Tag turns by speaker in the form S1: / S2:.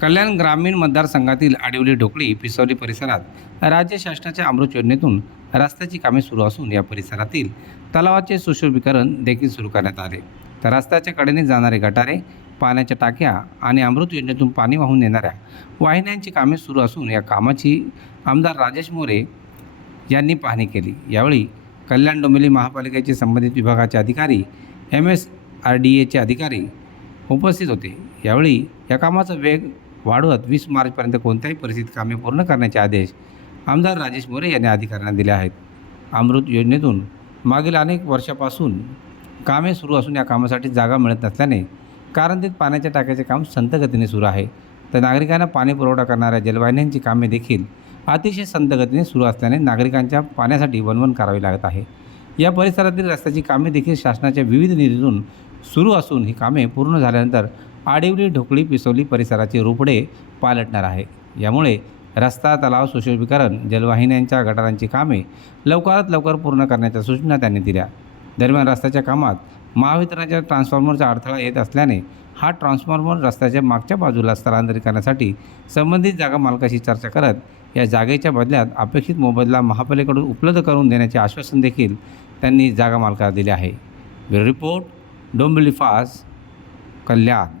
S1: कल्याण ग्रामीण मतदारसंघातील आडिवली ढोकळी पिसवली परिसरात राज्य शासनाच्या अमृत योजनेतून रस्त्याची कामे सुरू असून या परिसरातील तलावाचे सुशोभीकरण देखील सुरू करण्यात आले. तर रस्त्याच्या कडेने जाणारे गटारे पाण्याच्या टाक्या आणि अमृत योजनेतून पाणी वाहून नेणाऱ्या वाहिन्यांची कामे सुरू असून या कामाची आमदार राजेश मोरे यांनी पाहणी केली. यावेळी कल्याण डोंबिवली महापालिकेचे संबंधित विभागाचे अधिकारी एम एस आर डी एचे अधिकारी उपस्थित होते. यावेळी या कामाचा वेग वाढवत वीस मार्चपर्यंत कोणत्याही परिस्थितीत कामे पूर्ण करण्याचे आदेश आमदार राजेश मोरे यांनी अधिकाऱ्यांना दिले आहेत. अमृत योजनेतून मागील अनेक वर्षापासून कामे सुरू असून या कामासाठी जागा मिळत नसल्याने कारंदीत पाण्याच्या टाक्याचे काम संतगतीने सुरू आहे. तर नागरिकांना पाणी पुरवठा करणाऱ्या जलवाहिन्यांची कामे देखील अतिशय संतगतीने सुरू असल्याने नागरिकांच्या पाण्यासाठी वणवण करावी लागत आहे. या परिसरातील रस्त्याची कामे देखील शासनाच्या विविध निधीतून सुरू असून ही कामे पूर्ण झाल्यानंतर आडिवली ढोकळी पिसोली परिसराचे रुपडे पालटणार आहे. यामुळे रस्ता तलाव सुशोभीकरण जलवाहिन्यांच्या गटारांची कामे लवकरात लवकर पूर्ण करण्याच्या सूचना त्यांनी दिल्या. दरम्यान रस्त्याच्या कामात महावितरणाच्या ट्रान्सफॉर्मरचा अडथळा येत असल्याने हा ट्रान्सफॉर्मर रस्त्याच्या मागच्या बाजूला स्थलांतरित करण्यासाठी संबंधित जागा मालकाशी चर्चा करत या जागेच्या बदल्यात अपेक्षित मोबदला महापालिकेकडून उपलब्ध करून देण्याचे आश्वासन देखील त्यांनी जागा मालकाला दिले आहे. Bureau report Dombivli fast Kalyan.